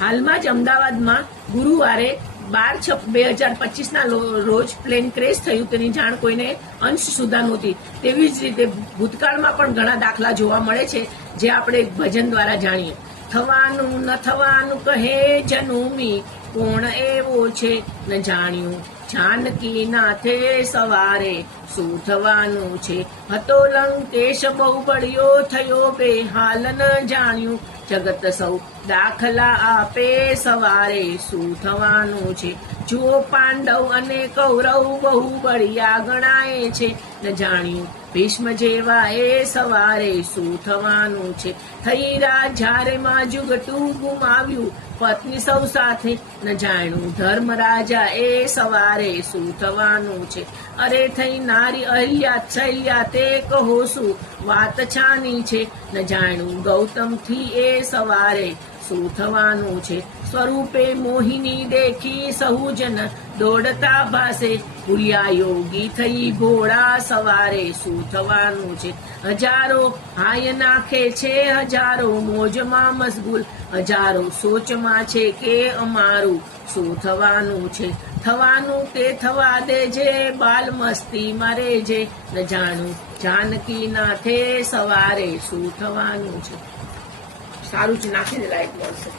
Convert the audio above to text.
હાલમાં જ અમદાવાદમાં ગુરુવારે 12/6/2025 રોજ પ્લેન ક્રેશ થયું, તેની જાણ કોઈને અંશ સુધા નહોતી. તેવી જ રીતે ભૂતકાળમાં પણ ઘણા દાખલા જોવા મળે છે, જે આપણે ભજન દ્વારા જાણીએ. થવાનું ન થવાનું કહે જનુમી, કોણ એવો છે ન જાણ્યું. જાનકી નાથે સવારે શું થવાનું છે, હતો લંકેશ બહુ બળ્યો થયો બેહાલ ન જાણ્યું. જગત સૌ દાખલા આપે સવારે શું થવાનું છે. જુઓ પાંડવ અને કૌરવ બહુ બળિયા ગણાય છે ન જાણ્યું. ભીષ્મ જેવા એ સવારે શું થવાનું છે. થઈ રાજારે માં જુગટું ગુમાવ્યું, પત્ની સૌ સાથે ન જાણ્યું. ધર્મ રાજા એ સવારે શું થવાનું છે. અરે થઈ નારી અહલ્યા છલ્યા તે કહો શું વાત છાની છે ન જાણ્યું. ગૌતમ થી એ સવારે શું થવાનું છે. સ્વરૂપે મોહિની દેખી સહુજન દોડતા ભાસે, ભૂલ્યા યોગી થઈ ભોળા સવારે શું થવાનું છે. હજારો હાય નાખે છે, હજારો મોજમાં મશગુલ, હજારો સોચમાં છે કે અમારું શું થવાનું છે. થવાનું તે થવા દેજે, બાલ મસ્તી મારે જે ન જાણું. જાનકી નાથે સવારે શું થવાનું છે. સારું છે, નાખી દે, લાઈક મળશે.